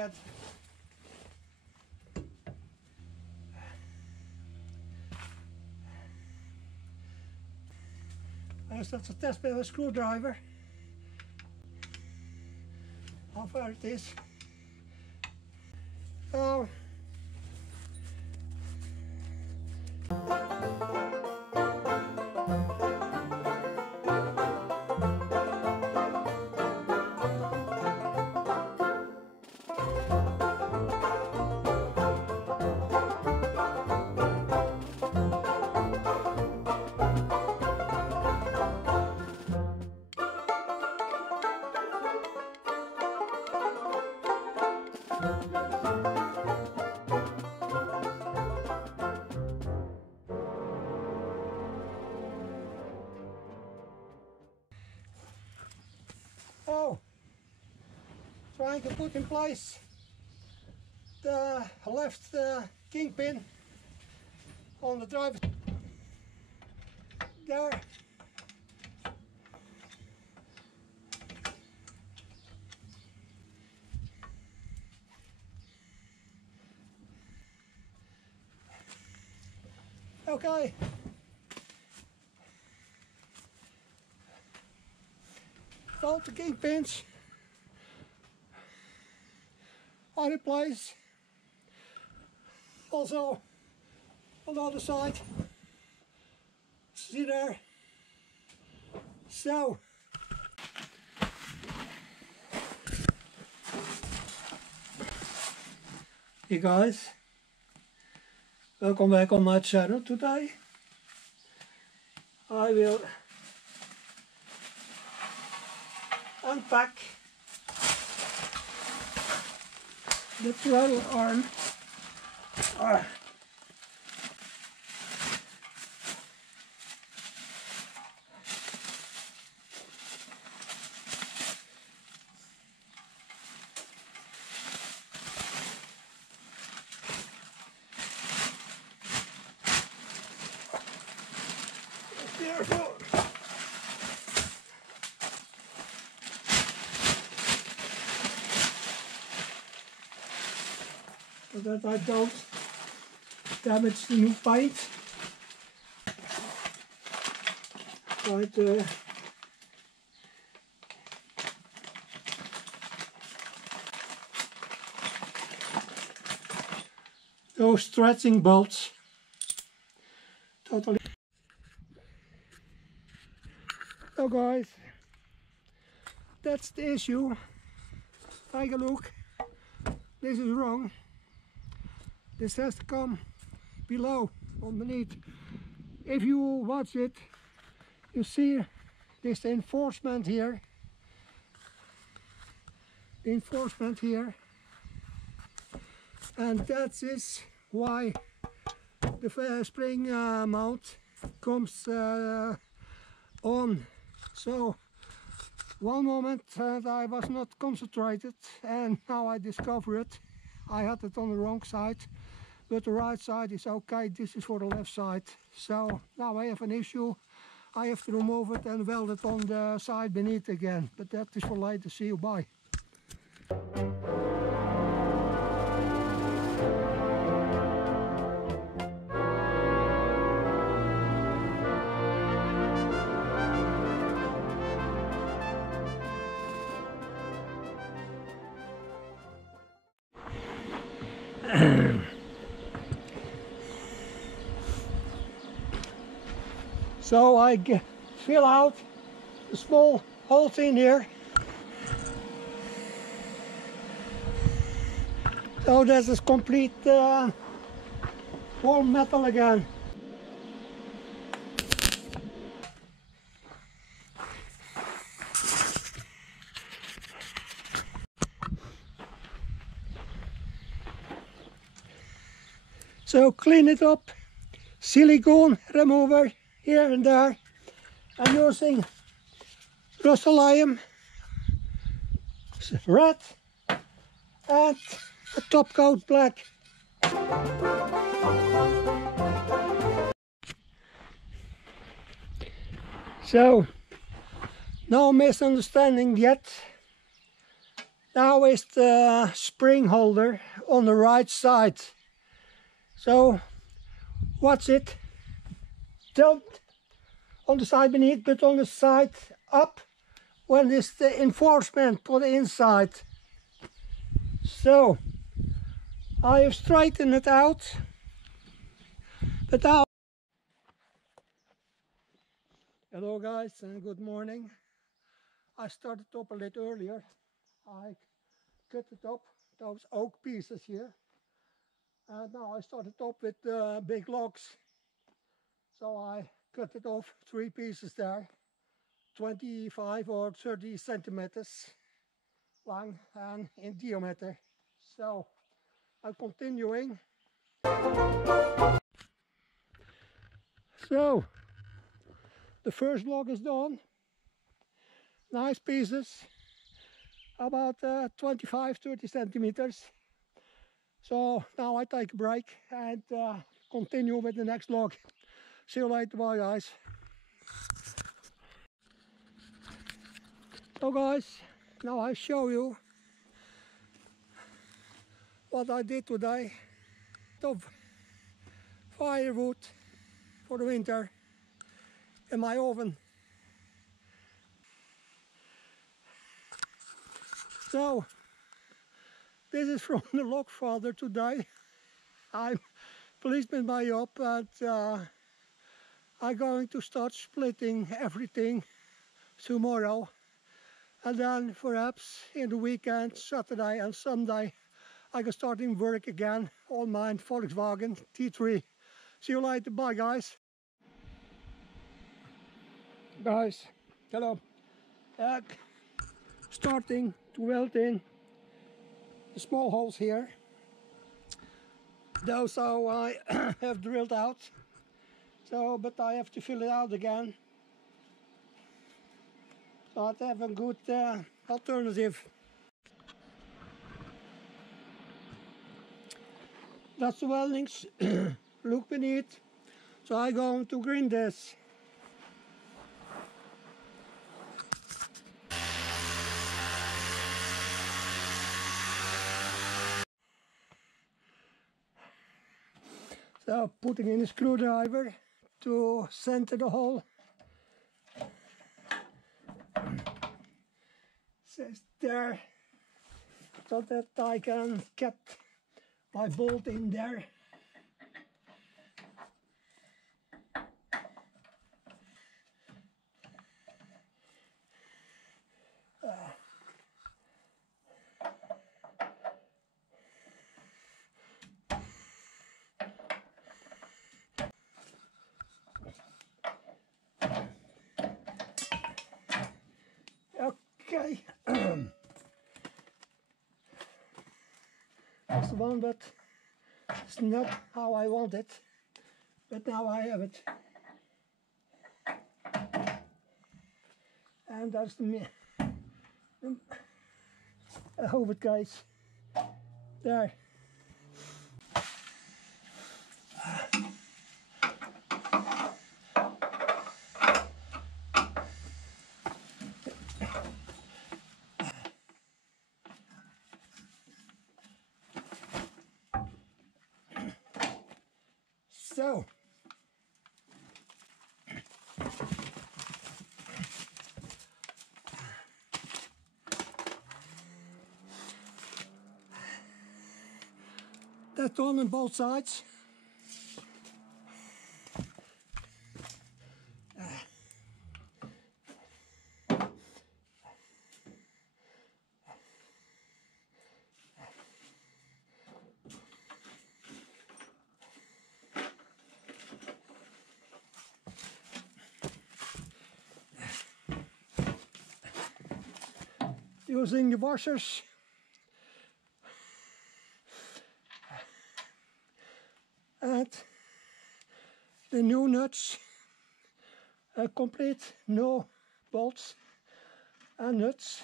ahead. I just have to test with a screwdriver how far it is. So trying to put in place the left kingpin on the driver there. Okay. All the kingpins are in place. Also on the other side, see there. So hey guys, welcome back on my channel. Today I will unpack the throttle arm. Careful. So that I don't damage the new paint. Right, those stretching bolts totally. So guys, that's the issue. Take a look. This is wrong. This has to come below, underneath. If you watch it, you see this enforcement here. The enforcement here. And that is why the spring mount comes on. So one moment I was not concentrated, and now I discover it. I had it on the wrong side, but the right side is okay. This is for the left side. So now I have an issue. I have to remove it and weld it on the side beneath again. But that is for later. See you, bye. So I fill out a small hole in here. So this is complete warm metal again. So clean it up, silicone remover here and there. I'm using Rust-Oleum red and a top coat black. So no misunderstanding yet. Now is the spring holder on the right side. So watch it. Don't on the side beneath, but on the side up when it's the enforcement for the inside. So I have straightened it out, but now... Hello guys and good morning. I started up a little earlier. I cut it up, those oak pieces here. And now I started up with big logs. So I cut it off 3 pieces there, 25 or 30 centimeters long and in diameter. So I'm continuing. So the first log is done. Nice pieces, about 25-30 centimeters. So now I take a break and continue with the next log. See you later, bye guys. So guys, now I show you what I did today. Of firewood for the winter in my oven. So this is from the log father today. I'm pleased with my job, and I'm going to start splitting everything tomorrow, and then perhaps in the weekend, Saturday and Sunday, I can start in work again on my Volkswagen T3. See you later, bye guys. Guys, hello. Starting to weld in the small holes here. Those I have drilled out. So, but I have to fill it out again. So I have a good alternative. That's the weldings. Look beneath. So I'm going to grind this. So putting in a screwdriver to center the hole. Says there, so that I can get my bolt in there. Okay, that's the one, but it's not how I want it, but now I have it. And that's the I hope it guys. There. So that's on both sides. Using the washers. And the new nuts, complete, no bolts and nuts.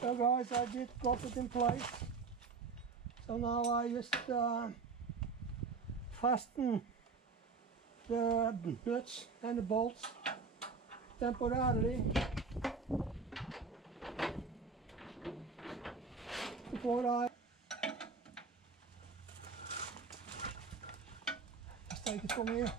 So guys, I did got it in place. So now I just fasten the nuts and the bolts temporarily before I just take it from here.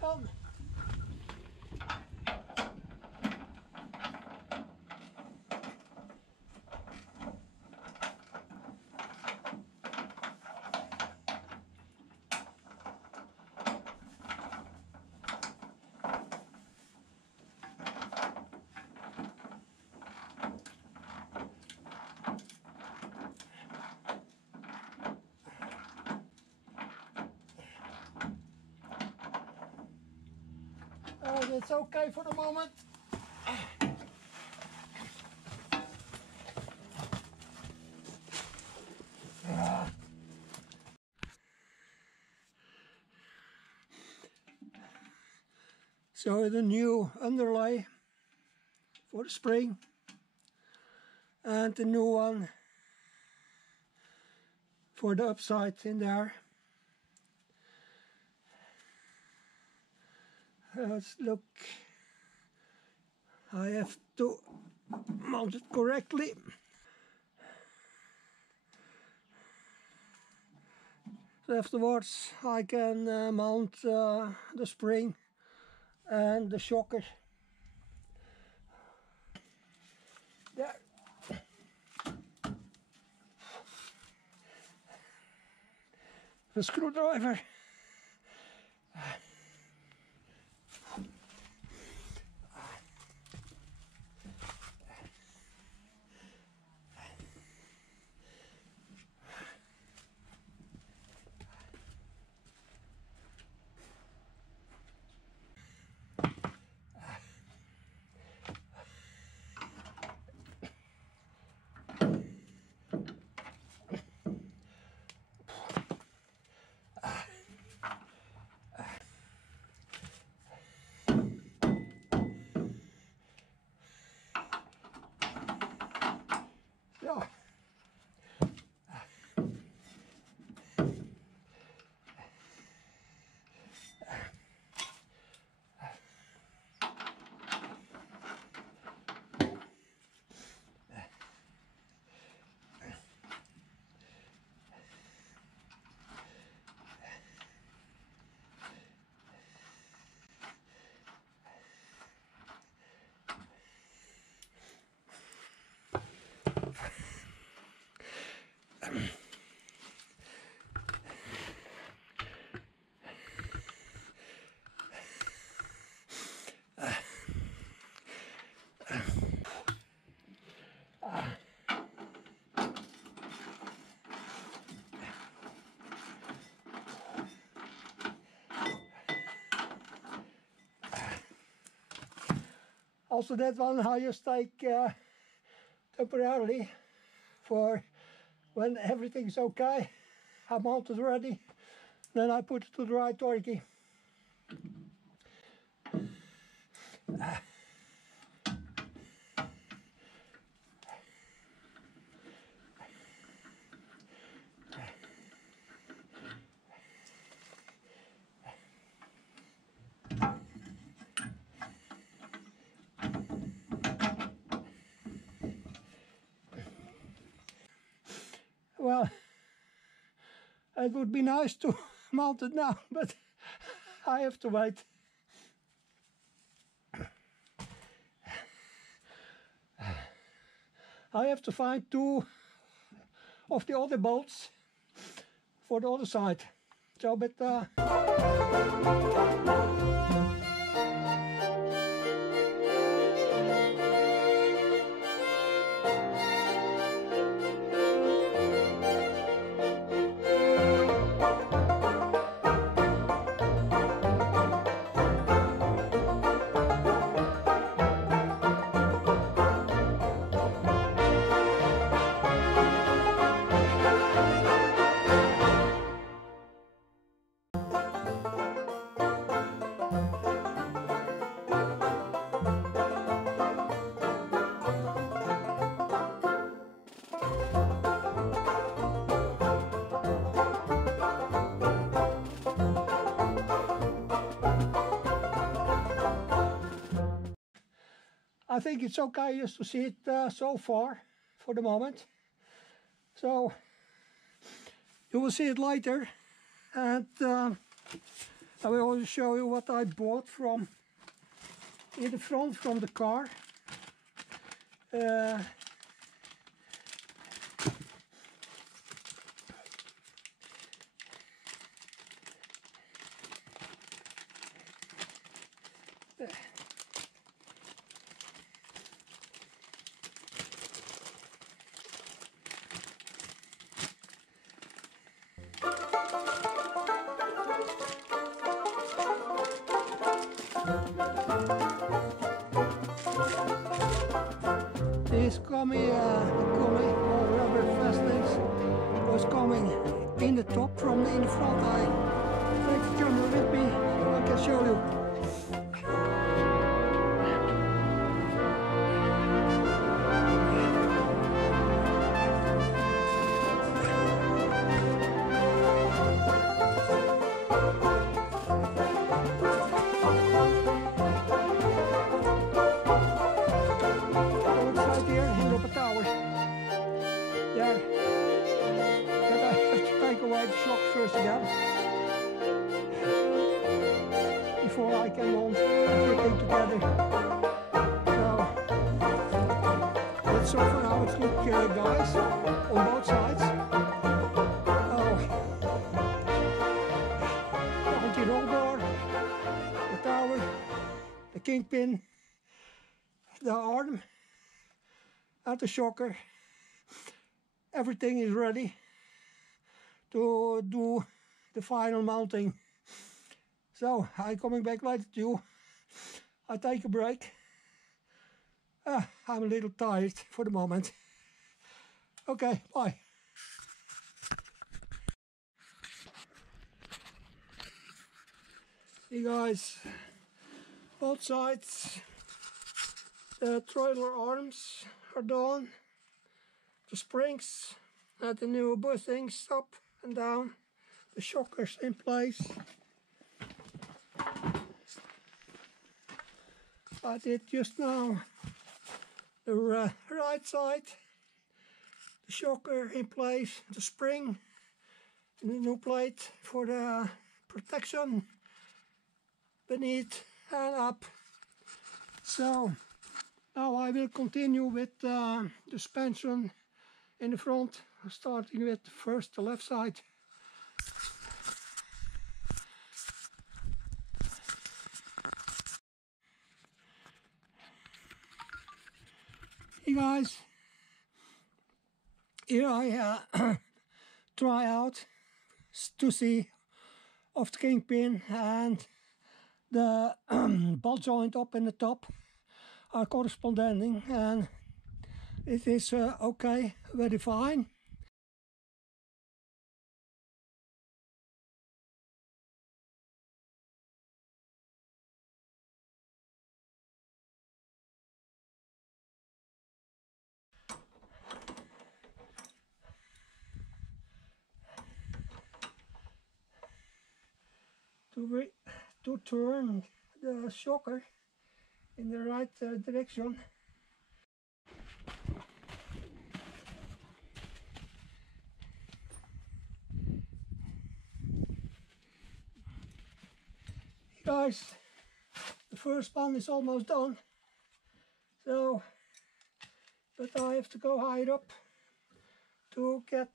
Done. It's okay for the moment. So the new underlay for the spring and the new one for the upside in there. Let's look. I have to mount it correctly. So afterwards I can mount the spring and the shocker. There. The screwdriver. So. Also that one I just take temporarily for when everything's okay, I mount it ready, then I put it to the right torque. Well, it would be nice to mount it now, but I have to wait. I have to find two of the other bolts for the other side. So, but I think it's okay just to see it so far for the moment. So you will see it later, and I will also show you what I bought from in the front from the car. This gummy or rubber fastenings was coming in the top from in the front. I take the camera with me so I can show you. First again before I can mount everything together. So that's so for how it looks, guys, on both sides. The roll bar, the tower, the kingpin, the arm, and the shocker. Everything is ready to do the final mounting. So I'm coming back later to you. I take a break. I'm a little tired for the moment. Okay, bye. Hey guys, both sides, the trailer arms are done. The springs at the new bushings up and down, the shockers in place. I did just now the right side, the shocker in place, the spring, and the new plate for the protection beneath and up. So now I will continue with the suspension in the front, starting with first the left side. Hey guys, here I try out to see of the kingpin and the ball joint up in the top are corresponding, and it is okay, very fine. To turn the shocker in the right direction. Guys, the first one is almost done, so but I have to go higher up to get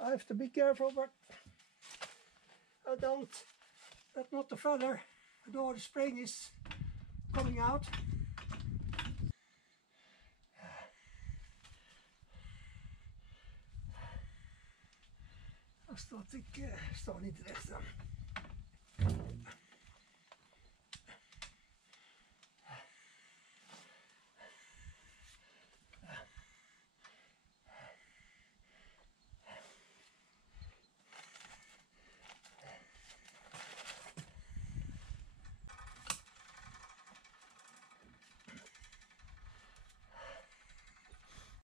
I have to be careful, but I don't, that's not the feather, though the spring is coming out. Als dat ik sta niet recht aan.